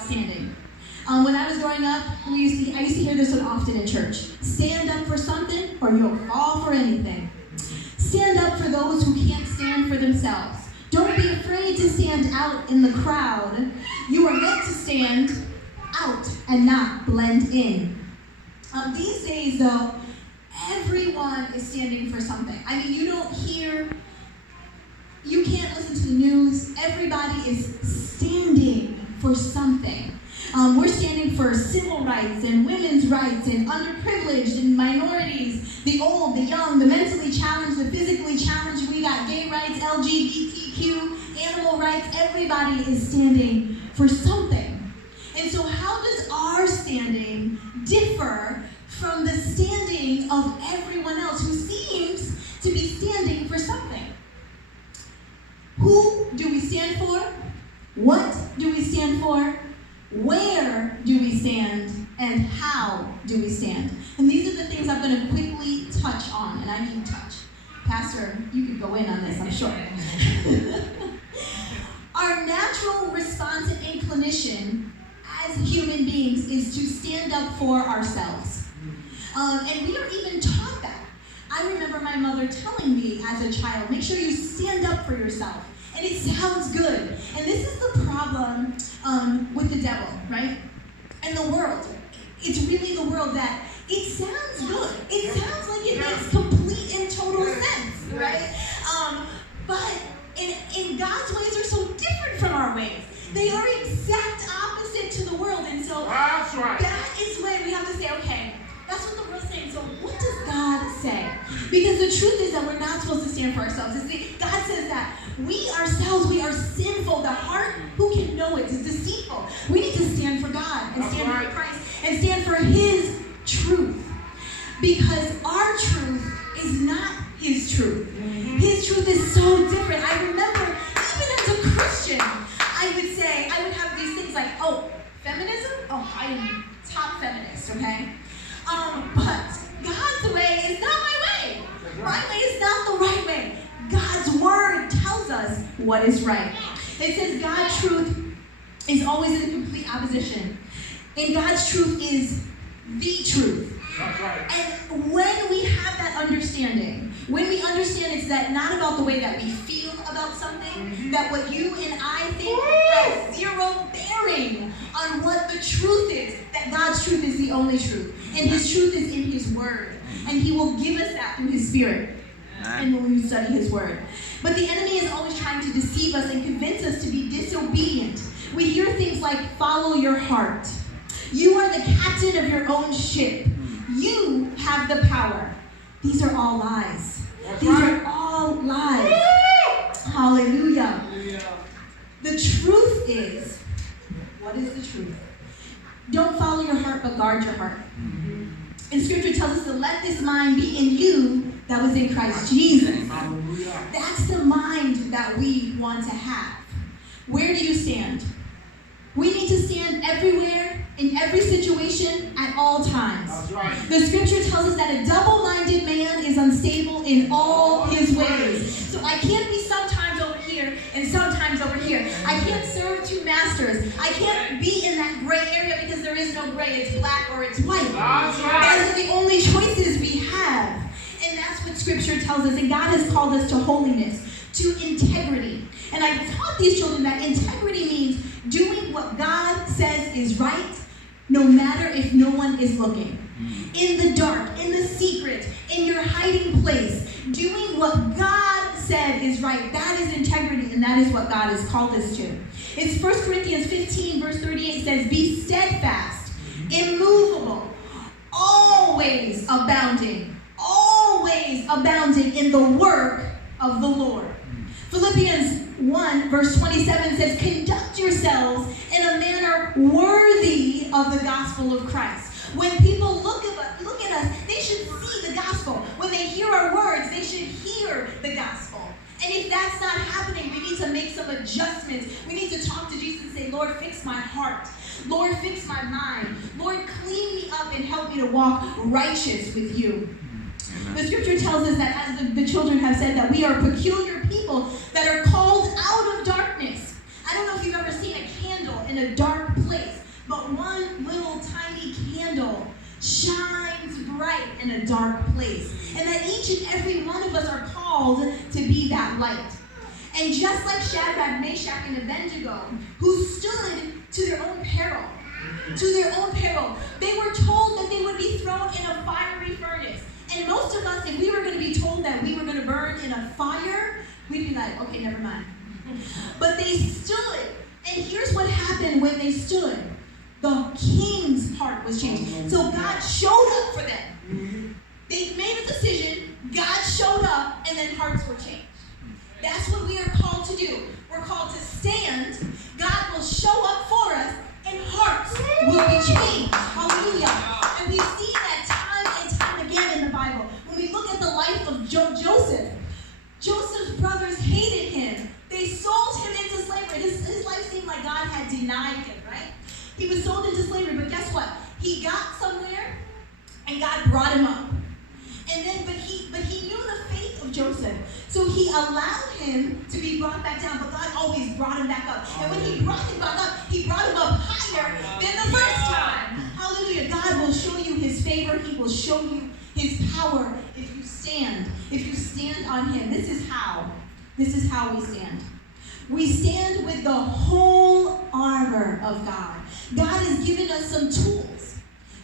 standing. When I was growing up, I used to hear this one often in church. Stand up for something or you'll fall for anything. Stand up for those who can't stand for themselves. Don't be afraid to stand out in the crowd. You are meant to stand out and not blend in. These days, though, everyone is standing for something. I mean, you can't listen to the news. Everybody is standing for something. We're standing for civil rights and women's rights and underprivileged and minorities, the old, the young, the mentally challenged, the physically challenged. We got gay rights, LGBTQ, animal rights. Everybody is standing for something. And so how does our standing differ from the standing of everyone else who seems to be standing for something? Who do we stand for? What do we stand for? Where do we stand? And how do we stand? And these are the things I'm going to quickly touch on, and I mean touch. Pastor, you could go in on this, I'm sure. Our natural response and inclination as human beings is to stand up for ourselves. And we are even taught that. I remember my mother telling me as a child, make sure you stand up for yourself. And it sounds good. And this is the problem with the devil, right? And the world. It's really the world that it sounds good. It sounds like it makes complete and total sense, right? But in God's ways are so different from our ways. They are exact opposite to the world. And so that is when we have to say, okay, that's what the world's saying. So what does God say? Because the truth is that we're not supposed to stand for ourselves. God says that we ourselves, we are sinful. The heart, who can know it, is deceitful. We need to stand for God and stand for Christ and stand for His truth. Because our truth is not His truth. His truth is so different. I remember, even as a Christian, I would have these things like, oh, feminism? Oh, I am top feminist, okay? But God's way is not my way. My way is not the right way. God's word tells us what is right. It says God's truth is always in complete opposition. And God's truth is the truth. And when we have that understanding, when we understand it's that not about the way that we feel about something, that what you and I think has zero bearing on what the truth is, that God's truth is the only truth. And His truth is in His word. And He will give us that through His Spirit. And when we study His word. But the enemy is always trying to deceive us and convince us to be disobedient. We hear things like, follow your heart. You are the captain of your own ship. You have the power. These are all lies. These are all lies. Hallelujah. The truth is, what is the truth? Don't follow your heart, but guard your heart. And Scripture tells us to let this mind be in you that was in Christ Jesus. That's the mind that we want to have. Where do you stand? We need to stand everywhere, in every situation, at all times. The Scripture tells us that a double-minded man is unstable in all his ways. So I can't be sometimes over here and sometimes over here. I can't serve two masters. I can't be in that gray area because there is no gray. It's black or it's white. Those are the only choices we have. And that's what Scripture tells us. And God has called us to holiness, to integrity. And I've taught these children that integrity means doing what God says is right, no matter if no one is looking. In the dark, in the secret, in your hiding place, doing what God said is right. That is integrity, and that is what God has called us to. It's 1 Corinthians 15, verse 38 says, be steadfast, immovable, always abounding in the work of the Lord. Philippians 1, verse 27 says, conduct yourselves in a manner worthy of the gospel of Christ. When people look at us, they should see the gospel. When they hear our words, they should hear the gospel. And if that's not happening, we need to make some adjustments. We need to talk to Jesus and say, Lord, fix my heart. Lord, fix my mind. Lord, clean me up and help me to walk righteous with you. The Scripture tells us that, as the children have said, that we are peculiar people that are called out of darkness. I don't know if you've ever seen a candle in a dark place. place. But one little tiny candle shines bright in a dark place. And that each and every one of us are called to be that light. And just like Shadrach, Meshach, and Abednego, who stood to their own peril, they were told that they would be thrown in a fiery furnace. And most of us, if we were going to be told that we were going to burn in a fire, we'd be like, okay, never mind. But they stood. And here's what happened when they stood. The king's heart was changed. So God showed up for them. They made a decision. God showed up, and then hearts were changed. That's what we are called to do. We're called to stand. God will show up for us, and hearts will be changed. Hallelujah. And we see that time and time again in the Bible. When we look at the life of Joseph, Joseph's brothers hated him. They sold him into slavery. His life seemed like God had denied him, right? He was sold into slavery, but guess what? He got somewhere, and God brought him up. And then, but he knew the faith of Joseph, so he allowed him to be brought back down. But God always brought him back up. And when he brought him back up, he brought him up higher than the first time. Hallelujah! God will show you His favor. He will show you His power if you stand. If you stand on Him, this is how we stand. We stand with the whole armor of God. God has given us some tools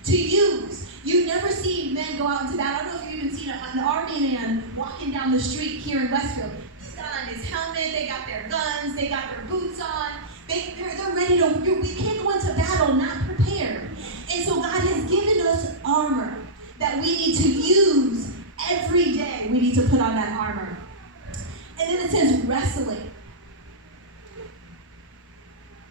to use. You never see men go out into battle. I don't know if you've even seen an army man walking down the street here in Westfield. He's got on his helmet, they got their guns, they got their boots on. They're ready to, we can't go into battle not prepared. And so God has given us armor that we need to use every day. We need to put on that armor. And then it says wrestling.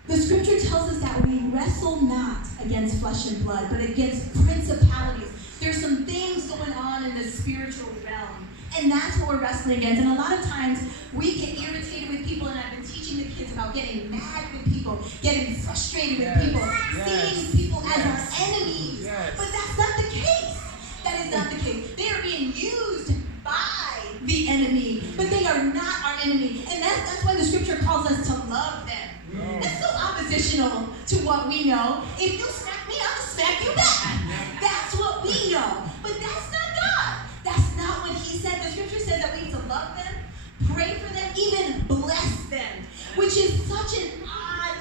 The scripture tells us that we wrestle not against flesh and blood, but against principalities. There's some things going on in the spiritual realm, and that's what we're wrestling against. And a lot of times we get irritated with people, and I've been teaching the kids about getting mad with people, getting frustrated with people, seeing people as our enemies. But that's not the case. That is not the case. They are being used by the enemy, but they are not our enemy. And that's why the scripture calls us to love them. That's so oppositional to what we know. If you smack me, I'm going to smack you back. That's what we know. But that's not God. That's not what He said. The scripture says that we need to love them, pray for them, even bless them, which is such an odd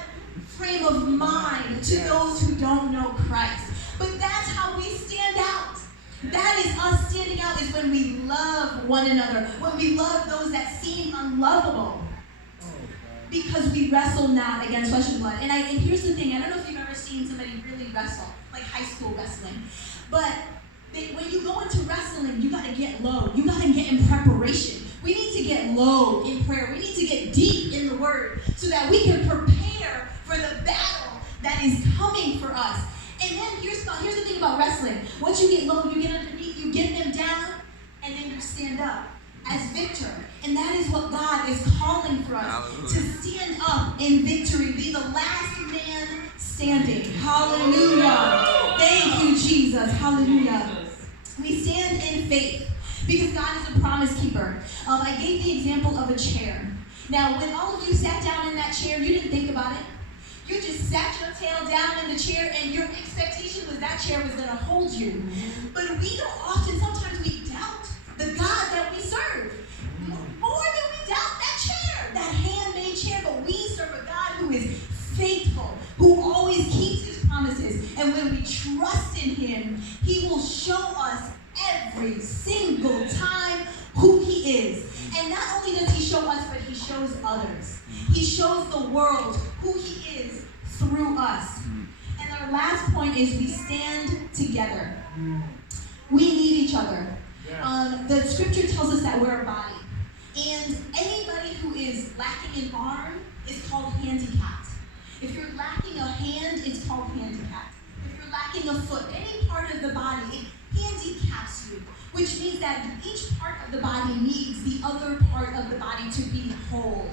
frame of mind to those who don't know Christ. But that's how we stand out. That is us standing out, is when we love one another, when we love those that seem unlovable. Because we wrestle not against flesh and blood. And here's the thing, I don't know if you've ever seen somebody really wrestle, like high school wrestling. But when you go into wrestling, you got to get low. You got to get in preparation. We need to get low in prayer. We need to get deep in the Word so that we can prepare for the battle that is coming for us. And then here's the thing about wrestling. Once you get low, you get underneath, you get them down, and then you stand up as victor. And that is what God is calling for us. Hallelujah. To stand up in victory, be the last man standing. Hallelujah. Thank you, Jesus. Hallelujah. We stand in faith because God is a promise keeper. I gave the example of a chair. Now, when all of you sat down in that chair, you didn't think about it. You just sat your tail down in the chair, and your expectation was that chair was going to hold you. But we don't often, sometimes we doubt the God that we serve. More than we doubt that chair, that handmade chair. But we serve a God who is faithful, who always keeps His promises. And when we trust in Him, He will show us every single time who He is. And not only does He show us, but He shows others. He shows the world who He is through us. And our last point is we stand together. We need each other. The scripture tells us that we're a body. And anybody who is lacking an arm is called handicapped. If you're lacking a hand, it's called handicapped. If you're lacking a foot, any part of the body, it handicaps you. Which means that each part of the body needs the other part of the body to be whole.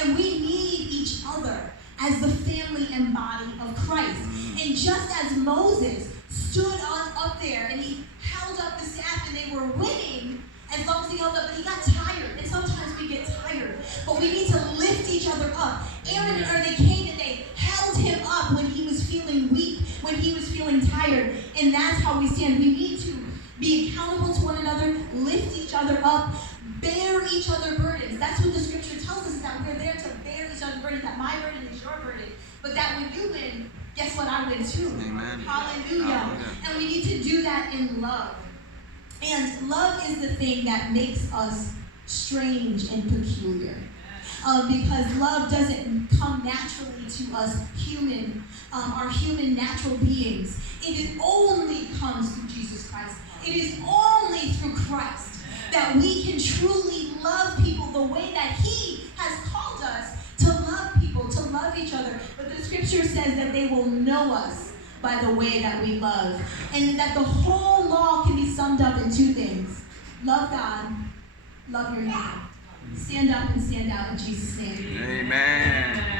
And we need each other as the family and body of Christ. And just as Moses stood up there and he held up the staff and they were winning, as long as he held up, but he got tired. And sometimes we get tired. But we need to lift each other up. They came and they held him up when he was And that's how we stand. We need to be accountable to one another, lift each other up, bear each other's burdens. That's what the scripture tells us, that we're there to bear each other's burdens, that my burden is your burden. But that when you win, guess what? I win too. Amen. Hallelujah. And we need to do that in love. And love is the thing that makes us strange and peculiar. Because love doesn't come naturally to us our human natural beings. It only comes through Jesus Christ. It is only through Christ that we can truly love people the way that He has called us to love people, to love each other. But the scripture says that they will know us by the way that we love. And that the whole law can be summed up in two things. Love God, love your neighbor. Stand up and stand out in Jesus' name. Amen.